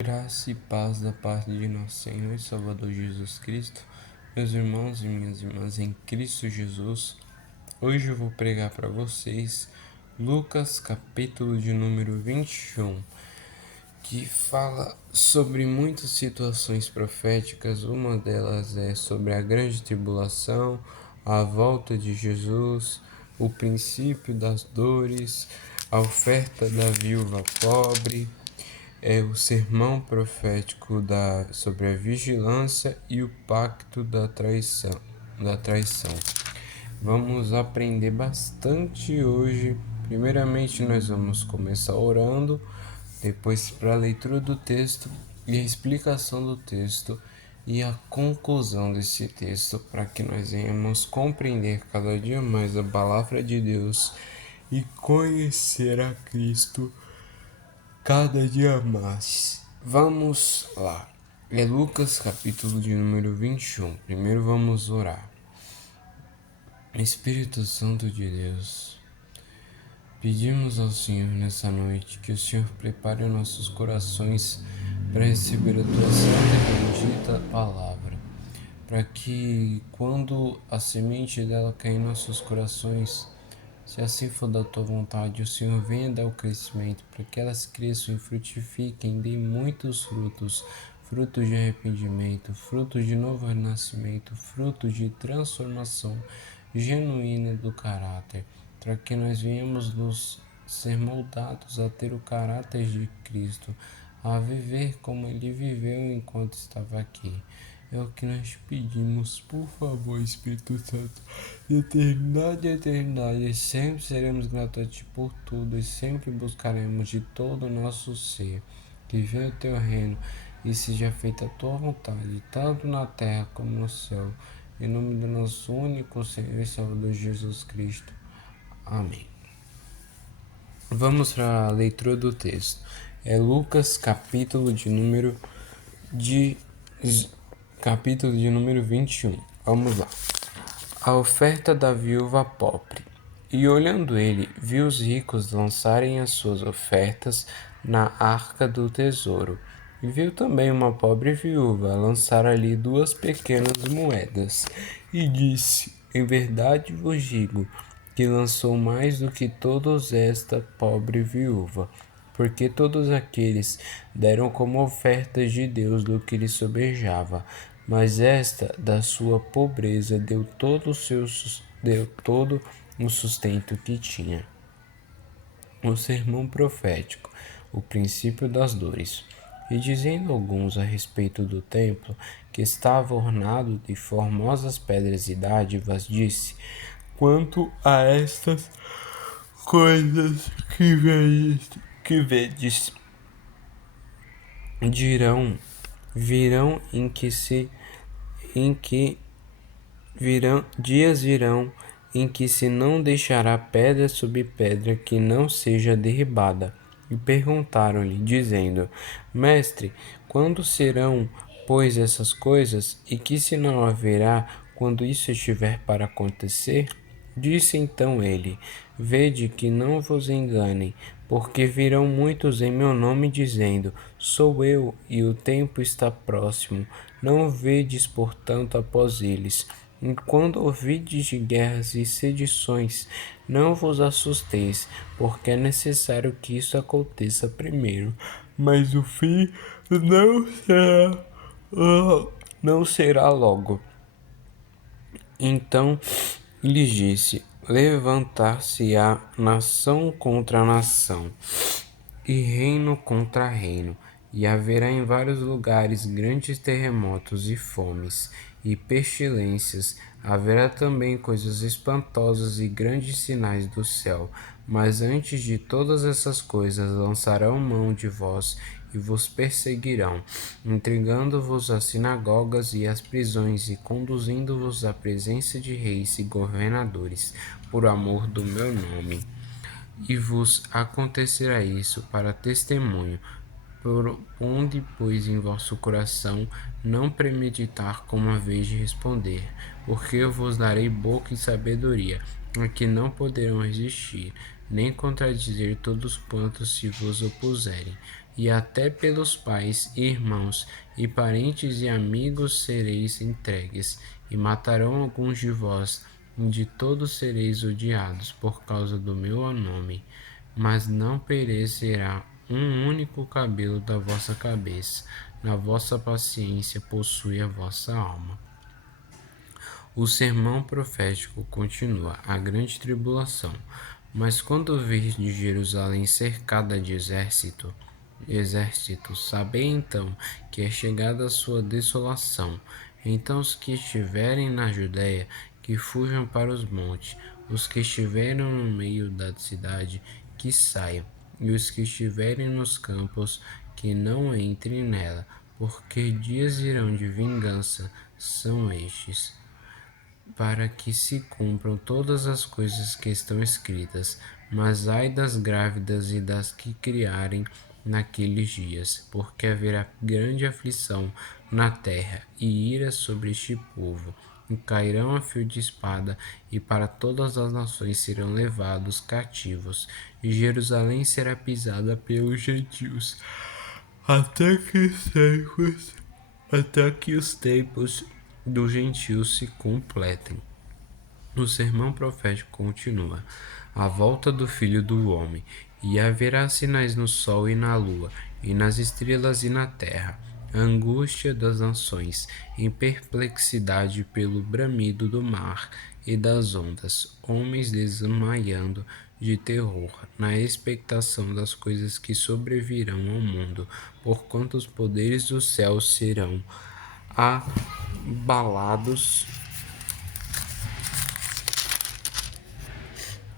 Graça e paz da parte de nosso Senhor e Salvador Jesus Cristo, meus irmãos e minhas irmãs em Cristo Jesus. Hoje eu vou pregar para vocês Lucas, capítulo de número 21, que fala sobre muitas situações proféticas. Uma delas é sobre a grande tribulação, a volta de Jesus, o princípio das dores, a oferta da viúva pobre, o sermão profético sobre a vigilância e o pacto da traição. Vamos aprender bastante hoje. Primeiramente, nós vamos começar orando, depois para a leitura do texto e a explicação do texto e a conclusão desse texto, para que nós venhamos compreender cada dia mais a palavra de Deus e conhecer a Cristo cada dia mais. Vamos lá. É Lucas, capítulo de número 21. Primeiro vamos orar. Espírito Santo de Deus, pedimos ao Senhor nessa noite que o Senhor prepare nossos corações para receber a tua santa e bendita palavra, para que quando a semente dela cair em nossos corações, se assim for da tua vontade, o Senhor venha dar o crescimento, para que elas cresçam e frutifiquem, deem muitos frutos, frutos de arrependimento, frutos de novo renascimento, frutos de transformação genuína do caráter, para que nós venhamos nos ser moldados a ter o caráter de Cristo, a viver como Ele viveu enquanto estava aqui. É o que nós pedimos, por favor, Espírito Santo, de eternidade a eternidade, sempre seremos gratos a Ti por tudo e sempre buscaremos de todo o nosso ser que venha o Teu reino e seja feita a Tua vontade, tanto na terra como no céu, em nome do nosso único Senhor e Salvador Jesus Cristo. Amém. Vamos para a leitura do texto. É Lucas, capítulo de número 21. Vamos lá. A oferta da viúva pobre. E olhando ele, viu os ricos lançarem as suas ofertas na arca do tesouro. E viu também uma pobre viúva lançar ali 2 pequenas moedas. E disse: Em verdade vos digo, que lançou mais do que todos esta pobre viúva, porque todos aqueles deram como ofertas de Deus do que lhe sobejava, mas esta, da sua pobreza, deu todo o sustento que tinha. O sermão profético, o princípio das dores. E dizendo alguns a respeito do templo, que estava ornado de formosas pedras e dádivas, disse: Quanto a estas coisas que vedes, virão dias em que se não deixará pedra sobre pedra que não seja derribada. E perguntaram-lhe, dizendo: Mestre, quando serão, pois, essas coisas, e que sinal haverá quando isso estiver para acontecer? Disse então ele: Vede que não vos enganem, porque virão muitos em meu nome dizendo: Sou eu, e o tempo está próximo. Não vedes, portanto, após eles. E quando ouvides de guerras e sedições, não vos assusteis, porque é necessário que isso aconteça primeiro, mas o fim não será logo. Então lhes disse: Levantar-se-á nação contra nação, e reino contra reino, e haverá em vários lugares grandes terremotos e fomes, e pestilências. Haverá também coisas espantosas e grandes sinais do céu. Mas antes de todas essas coisas lançarão mão de vós e vos perseguirão, entregando-vos às sinagogas e às prisões e conduzindo-vos à presença de reis e governadores, por amor do meu nome. E vos acontecerá isso para testemunho. Por onde, pois, em vosso coração não premeditar como a vez de responder, porque eu vos darei boca e sabedoria, a que não poderão resistir, nem contradizer todos quantos se vos opuserem. e até pelos pais, irmãos e parentes e amigos sereis entregues, e matarão alguns de vós, e de todos sereis odiados por causa do meu nome, mas não perecerá um único cabelo da vossa cabeça. Na vossa paciência possui a vossa alma. O sermão profético continua: a grande tribulação. Mas quando virdes Jerusalém cercada de exércitos, sabei então que é chegada a sua desolação. Então os que estiverem na Judéia, que fujam para os montes, os que estiverem no meio da cidade, que saiam, e os que estiverem nos campos, que não entrem nela, porque dias irão de vingança são estes, para que se cumpram todas as coisas que estão escritas. Mas ai das grávidas e das que criarem naqueles dias, porque haverá grande aflição na terra e ira sobre este povo, e cairão a fio de espada, e para todas as nações serão levados cativos, e Jerusalém será pisada pelos gentios, até que os tempos, até que os tempos dos gentios se completem. O sermão profético continua: a volta do Filho do Homem, e haverá sinais no sol e na lua, e nas estrelas e na terra, a angústia das nações, em perplexidade pelo bramido do mar e das ondas, homens desmaiando de terror, na expectação das coisas que sobrevirão ao mundo, porquanto os poderes do céu serão abalados.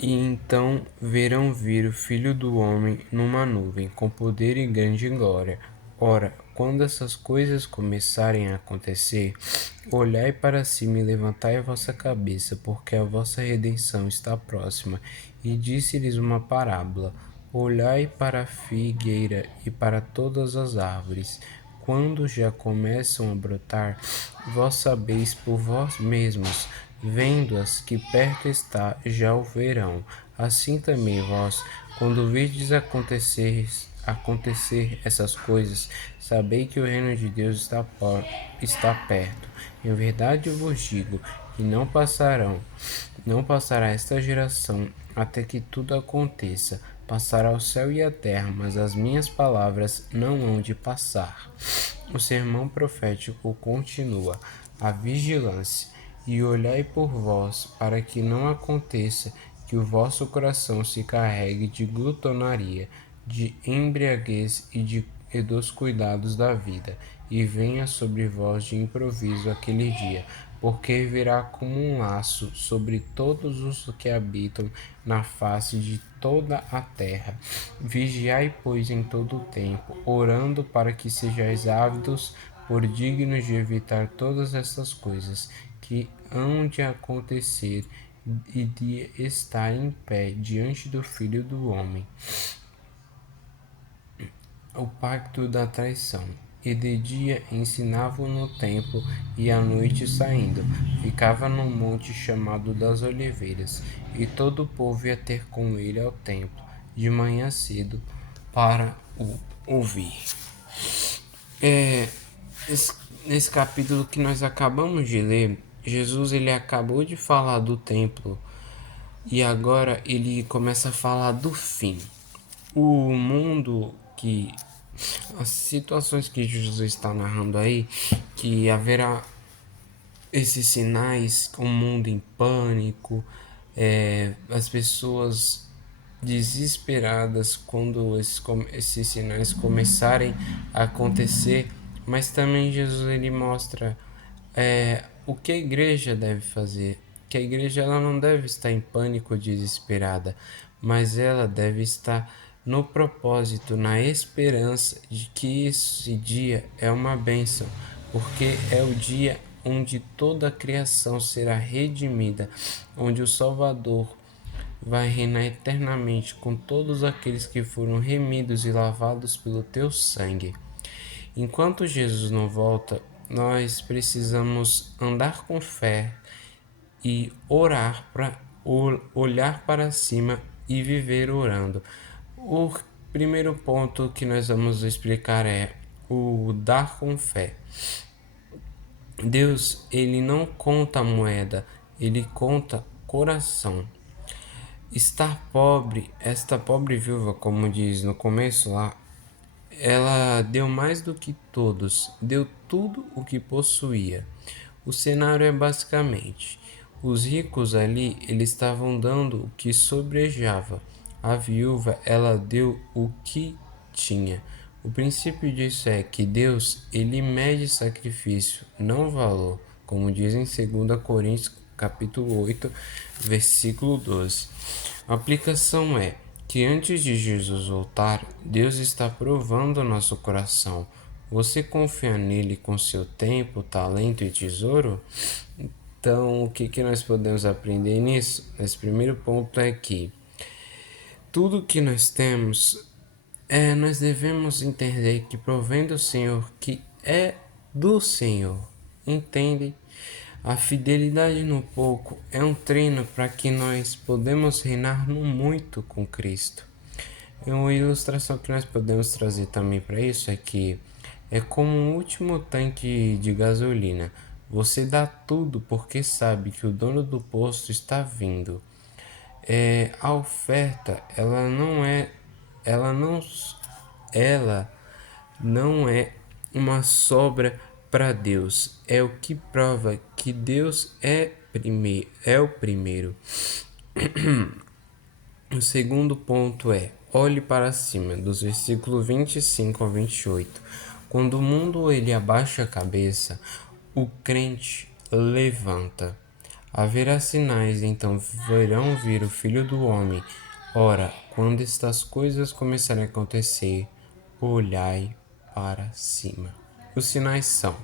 E então verão vir o Filho do Homem numa nuvem, com poder e grande glória. Ora, quando essas coisas começarem a acontecer, olhai para cima e levantai a vossa cabeça, porque a vossa redenção está próxima. E disse-lhes uma parábola: olhai para a figueira e para todas as árvores. Quando já começam a brotar, vós sabeis por vós mesmos, vendo-as, que perto está já o verão. Assim também vós, quando virdes acontecer essas coisas, sabei que o reino de Deus está perto. Em verdade eu vos digo que não passará esta geração até que tudo aconteça. Passará o céu e a terra, mas as minhas palavras não hão de passar. O sermão profético continua: a vigilância, e olhai por vós, para que não aconteça que o vosso coração se carregue de glutonaria, de embriaguez e dos cuidados da vida, e venha sobre vós de improviso aquele dia, porque virá como um laço sobre todos os que habitam na face de toda a terra. Vigiai, pois, em todo o tempo, orando para que sejais ávidos por dignos de evitar todas essas coisas que hão de acontecer e de estar em pé diante do Filho do Homem. O pacto da traição. E de dia ensinavam no templo, e à noite saindo, ficava num monte chamado das Oliveiras, e todo o povo ia ter com ele ao templo, de manhã cedo, para o ouvir. Nesse capítulo que nós acabamos de ler, Jesus ele acabou de falar do templo e agora ele começa a falar do fim. O mundo que as situações que Jesus está narrando aí, que haverá esses sinais, um mundo em pânico, as pessoas desesperadas quando esses sinais começarem a acontecer, mas também Jesus ele mostra o que a igreja deve fazer, que a igreja ela não deve estar em pânico ou desesperada, mas ela deve estar no propósito, na esperança de que esse dia é uma bênção, porque é o dia onde toda a criação será redimida, onde o Salvador vai reinar eternamente com todos aqueles que foram remidos e lavados pelo teu sangue. Enquanto Jesus não volta, nós precisamos andar com fé e orar para olhar para cima e viver orando. primeiro ponto que nós vamos explicar é o dar com fé. Deus, ele não conta moeda, ele conta coração. Estar pobre, esta pobre viúva, como diz no começo lá, ela deu mais do que todos, deu tudo o que possuía. O cenário é basicamente: os ricos ali, eles estavam dando o que sobrejava. A viúva, ela deu o que tinha. O princípio disso é que Deus, ele mede sacrifício, não valor, como diz em 2 Coríntios, capítulo 8, versículo 12. A aplicação é que antes de Jesus voltar, Deus está provando nosso coração. Você confia nele com seu tempo, talento e tesouro? Então, o que nós podemos aprender nisso? Esse primeiro ponto é que tudo que nós temos, nós devemos entender que provém do Senhor, que é do Senhor. Entende? A fidelidade no pouco é um treino para que nós podemos reinar no muito com Cristo. E uma ilustração que nós podemos trazer também para isso é que é como um último tanque de gasolina. Você dá tudo porque sabe que o dono do posto está vindo. A oferta, ela não é uma sobra para Deus. É o que prova que Deus é o primeiro. O segundo ponto é: olhe para cima, dos versículos 25 a 28. Quando o mundo ele abaixa a cabeça, o crente levanta. Haverá sinais, então verão vir o Filho do Homem. Ora, quando estas coisas começarem a acontecer, olhai para cima. Os sinais são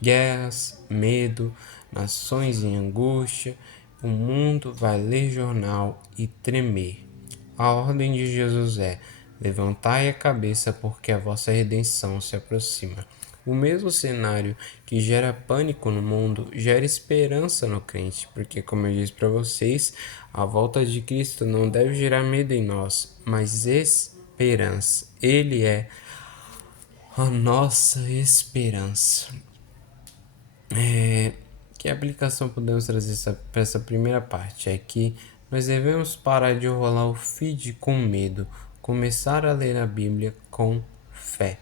guerras, medo, nações em angústia. O mundo vai ler jornal e tremer. A ordem de Jesus é: levantai a cabeça, porque a vossa redenção se aproxima. O mesmo cenário que gera pânico no mundo gera esperança no crente, porque, como eu disse para vocês, a volta de Cristo não deve gerar medo em nós, mas esperança. Ele é a nossa esperança. Que aplicação podemos trazer para essa primeira parte? É que nós devemos parar de rolar o feed com medo, começar a ler a Bíblia com fé.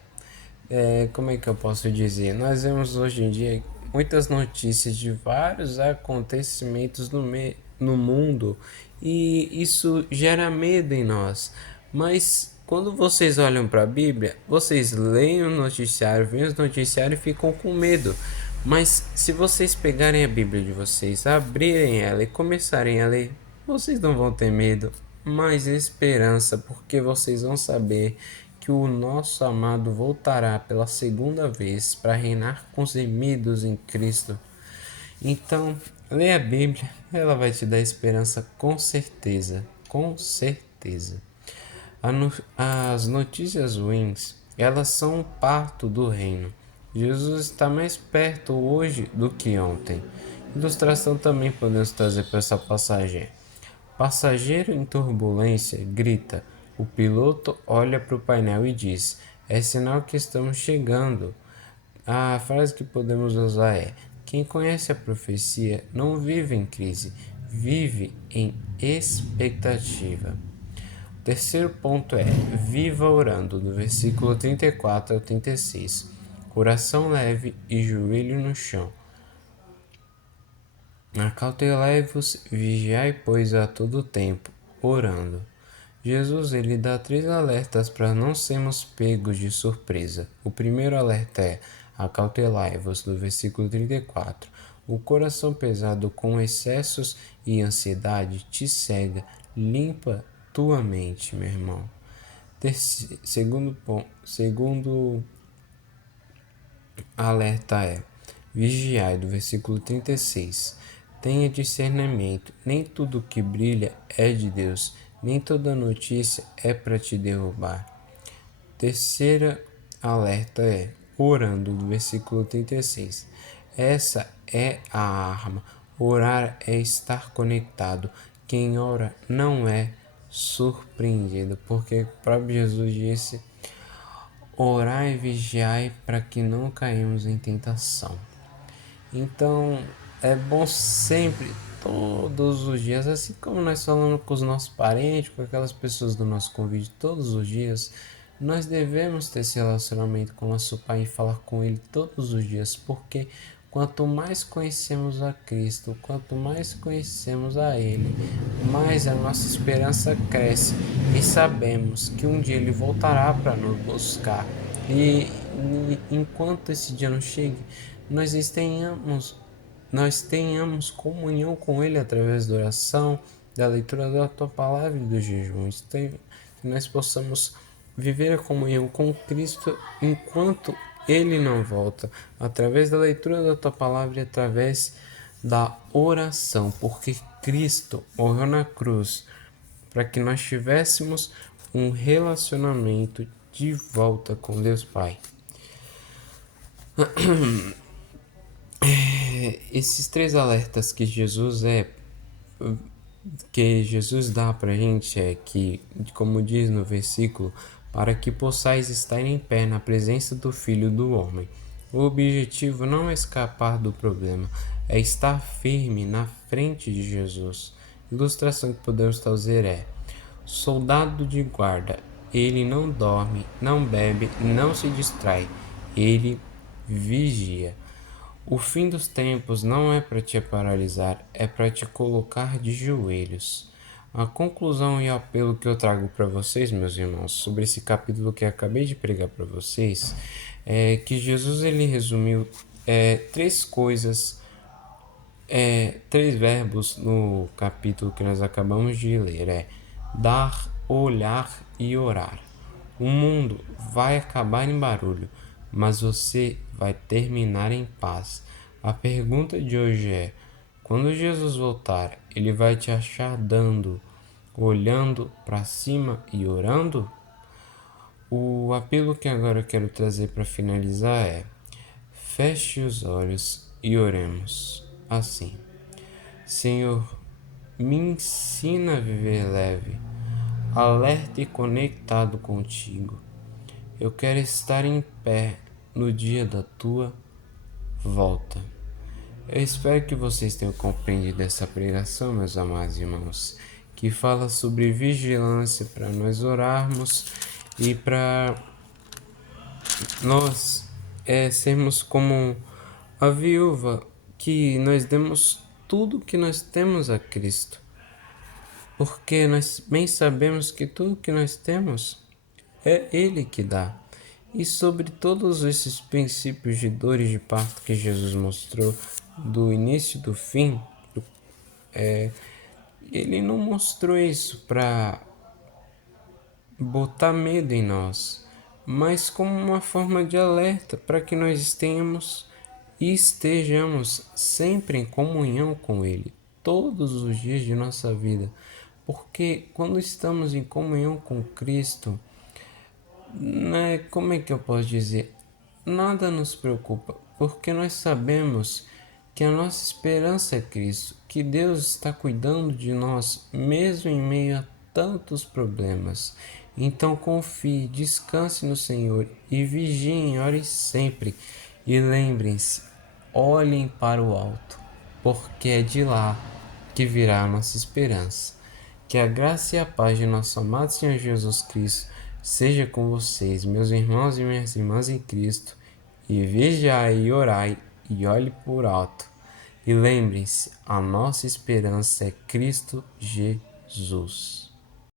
Como é que eu posso dizer? Nós vemos hoje em dia muitas notícias de vários acontecimentos no mundo e isso gera medo em nós. Mas quando vocês olham para a Bíblia, vocês leem o noticiário, veem os noticiários e ficam com medo. Mas se vocês pegarem a Bíblia de vocês, abrirem ela e começarem a ler, vocês não vão ter medo, mas esperança, porque vocês vão saber que o nosso amado voltará pela segunda vez para reinar com os remidos em Cristo. Então, leia a Bíblia, ela vai te dar esperança com certeza, com certeza. As notícias ruins, elas são um parto do reino. Jesus está mais perto hoje do que ontem. Ilustração também podemos trazer para essa passagem. Passageiro em turbulência grita. O piloto olha para o painel e diz: é sinal que estamos chegando. A frase que podemos usar é: quem conhece a profecia não vive em crise, vive em expectativa. O terceiro ponto é: viva orando, do versículo 34 ao 36. Coração leve e joelho no chão. Acautelai-vos, vigiai, pois, a todo tempo, orando. Jesus ele dá 3 alertas para não sermos pegos de surpresa. O primeiro alerta é: acautelai-vos, do versículo 34. O coração pesado com excessos e ansiedade te cega, limpa tua mente, meu irmão. Segundo alerta é: vigiai, do versículo 36. Tenha discernimento, nem tudo que brilha é de Deus, nem toda notícia é para te derrubar. Terceira alerta é: orando, do versículo 36. Essa é a arma. Orar é estar conectado. Quem ora não é surpreendido, porque o próprio Jesus disse: orai e vigiai para que não caímos em tentação. Então é bom sempre, todos os dias, assim como nós falamos com os nossos parentes, com aquelas pessoas do nosso convite todos os dias, nós devemos ter esse relacionamento com nosso Pai e falar com Ele todos os dias, porque quanto mais conhecemos a Cristo, quanto mais conhecemos a Ele, mais a nossa esperança cresce e sabemos que um dia Ele voltará para nos buscar. E enquanto esse dia não chegue, nós tenhamos comunhão com Ele através da oração, da leitura da Tua Palavra e do jejum. Que nós possamos viver a comunhão com Cristo enquanto Ele não volta, através da leitura da Tua Palavra e através da oração, porque Cristo morreu na cruz para que nós tivéssemos um relacionamento de volta com Deus Pai. Esses três alertas que Jesus dá para a gente é que, como diz no versículo, para que possais estar em pé na presença do Filho do Homem. O objetivo não é escapar do problema, é estar firme na frente de Jesus. A ilustração que podemos trazer é: soldado de guarda, ele não dorme, não bebe, não se distrai, ele vigia. O fim dos tempos não é para te paralisar, é para te colocar de joelhos. A conclusão e apelo que eu trago para vocês, meus irmãos, sobre esse capítulo que eu acabei de pregar para vocês, é que Jesus ele resumiu três coisas, três verbos no capítulo que nós acabamos de ler: dar, olhar e orar. O mundo vai acabar em barulho, mas você vai terminar em paz. A pergunta de hoje é: quando Jesus voltar, ele vai te achar dando, olhando para cima e orando? O apelo que agora eu quero trazer para finalizar é: feche os olhos e oremos assim. Senhor, me ensina a viver leve, alerta e conectado contigo. Eu quero estar em pé no dia da tua volta. Eu espero que vocês tenham compreendido essa pregação, meus amados irmãos, que fala sobre vigilância para nós orarmos e para nós sermos como a viúva, que nós demos tudo que nós temos a Cristo, porque nós bem sabemos que tudo que nós temos é Ele que dá. E sobre todos esses princípios de dores de parto que Jesus mostrou, do início do fim, Ele não mostrou isso para botar medo em nós, mas como uma forma de alerta para que nós tenhamos e estejamos sempre em comunhão com Ele, todos os dias de nossa vida. Porque quando estamos em comunhão com Cristo, né, como é que eu posso dizer? Nada nos preocupa, porque nós sabemos que a nossa esperança é Cristo, que Deus está cuidando de nós, mesmo em meio a tantos problemas. Então confie, descanse no Senhor e vigiem, orem sempre. E lembrem-se, olhem para o alto, porque é de lá que virá a nossa esperança. Que a graça e a paz de nosso amado Senhor Jesus Cristo seja com vocês, meus irmãos e minhas irmãs em Cristo, e vigiai e orai e olhe por alto. E lembrem-se, a nossa esperança é Cristo Jesus.